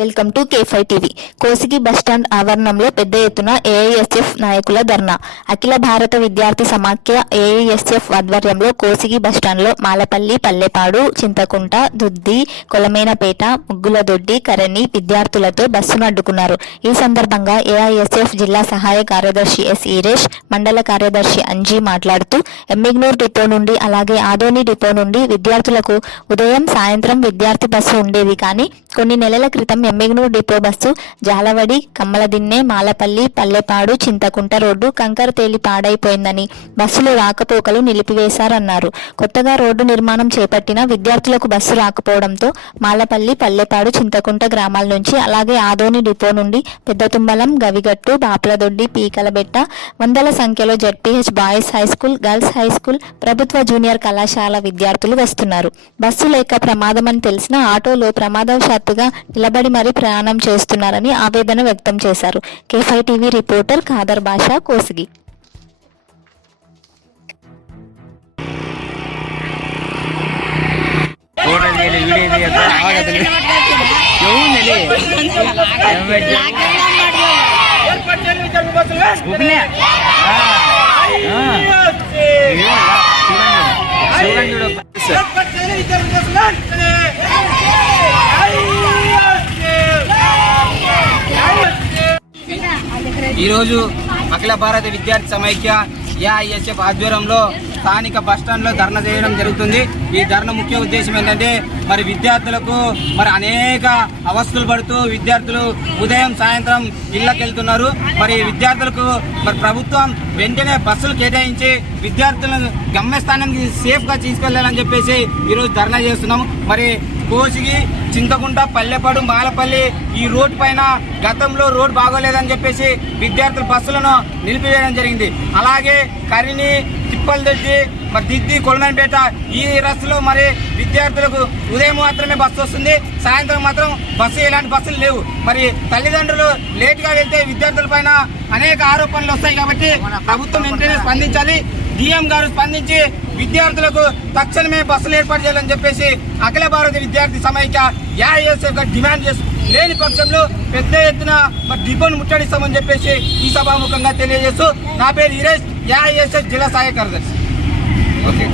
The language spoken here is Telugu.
Welcome to K5 TV. Kosigi bus stand ఆవరణంలో పెద్ద ఎత్తున ఏఐఎస్ఎఫ్ నాయకుల ధర్నా. అఖిల భారత విద్యార్థి సమాఖ్య ఏఐఎస్ఎఫ్ ఆధ్వర్యంలో కోసిగి బస్టాండ్లో మాలపల్లి, పల్లెపాడు, చింతకుంట, దుద్ది, కొలమేనపేట, ముగ్గులదొడ్డి, కరణి విద్యార్థులతో బస్సును అడ్డుకున్నారు. ఈ సందర్భంగా ఏఐఎస్ఎఫ్ జిల్లా సహాయ కార్యదర్శి ఎస్ ఈరేష్, మండల కార్యదర్శి అంజీ మాట్లాడుతూ ఎమ్మిగ్నూర్ డిపో నుండి అలాగే ఆదోని డిపో నుండి విద్యార్థులకు ఉదయం, సాయంత్రం విద్యార్థి బస్సు ఉండేది. కానీ కొన్ని నెలల క్రితం Emmiganur depot bus Jalavadi, Kammaladinne, Malapalli, Pallepadu, Chinthakunta road కంకర తేలి పాడైపోయిందని బస్సులు రాకపోకలు నిలిపివేశారన్నారు. కొత్తగా రోడ్డు నిర్మాణం చేపట్టిన విద్యార్థులకు బస్సు రాకపోవడంతో మాలపల్లి, పల్లెపాడు, చింతకుంట గ్రామాల నుంచి అలాగే ఆదోని డిపో నుండి పెద్దతుంబలం, గవిగట్టు, బాపులదొడ్డి, పీకలబెట్ట వందల సంఖ్యలో ZPH boys high school, girls high school, ప్రభుత్వ జూనియర్ కళాశాల విద్యార్థులు వస్తున్నారు. బస్సు లేక ప్రమాదమని తెలిసిన ఆటోలో ప్రమాదవశాత్తుగా నిలబడి మరీ ప్రయాణం చేస్తున్నారని ఆవేదన వ్యక్తం చేశారు. K5 టీవీ రిపోర్టర్ ఖాదర్ బాషా, కోసిగి. ఈరోజు అఖిల భారత విద్యార్థి సమైక్య ఏఐఎస్ఎఫ్ ఆధ్వర్యంలో స్థానిక బస్టాండ్లో ధర్నా చేయడం జరుగుతుంది. ఈ ధర్నా ముఖ్య ఉద్దేశం ఏంటంటే మరి విద్యార్థులకు అనేక అవస్థలు పడుతూ విద్యార్థులు ఉదయం, సాయంత్రం ఇళ్లకు వెళ్తున్నారు. మరి విద్యార్థులకు ప్రభుత్వం వెంటనే బస్సులు కేటాయించి విద్యార్థులను గమ్యస్థానానికి సేఫ్గా తీసుకెళ్లాలని చెప్పేసి ఈరోజు ధర్నా చేస్తున్నాము. మరి కోసిగి, చింతకుంట, పల్లెపాడు, మాలపల్లి ఈ రోడ్డు పైన గతంలో రోడ్డు బాగోలేదని చెప్పేసి విద్యార్థుల బస్సులను నిలిపివేయడం జరిగింది. అలాగే కరిని, తిప్పలదొడ్డి, మరి దిద్ది, కొలమేనపేట ఈ రస్తులో మరి విద్యార్థులకు ఉదయం మాత్రమే బస్సు వస్తుంది, సాయంత్రం మాత్రం ఎలాంటి బస్సులు లేవు. మరి తల్లిదండ్రులు లేటుగా వెళ్తే విద్యార్థుల పైన అనేక ఆరోపణలు వస్తాయి. కాబట్టి ప్రభుత్వం వెంటనే స్పందించాలి. డిఎం గారు స్పందించి విద్యార్థులకు తక్షణమే బస్సులు ఏర్పాటు చేయాలని చెప్పేసి అఖిల భారత విద్యార్థి సమైక్య ఏఐఎస్ఎఫ్ డిమాండ్ చేస్తూ, లేని పక్షంలో పెద్ద ఎత్తున డిపోను ముట్టడిస్తామని చెప్పేసి ఈ సభాముఖంగా తెలియజేస్తూ, నా పేరు ఈరేష్, ఏఐఎస్ఎఫ్ జిల్లా సహాయ కార్యదర్శి. ఓకే.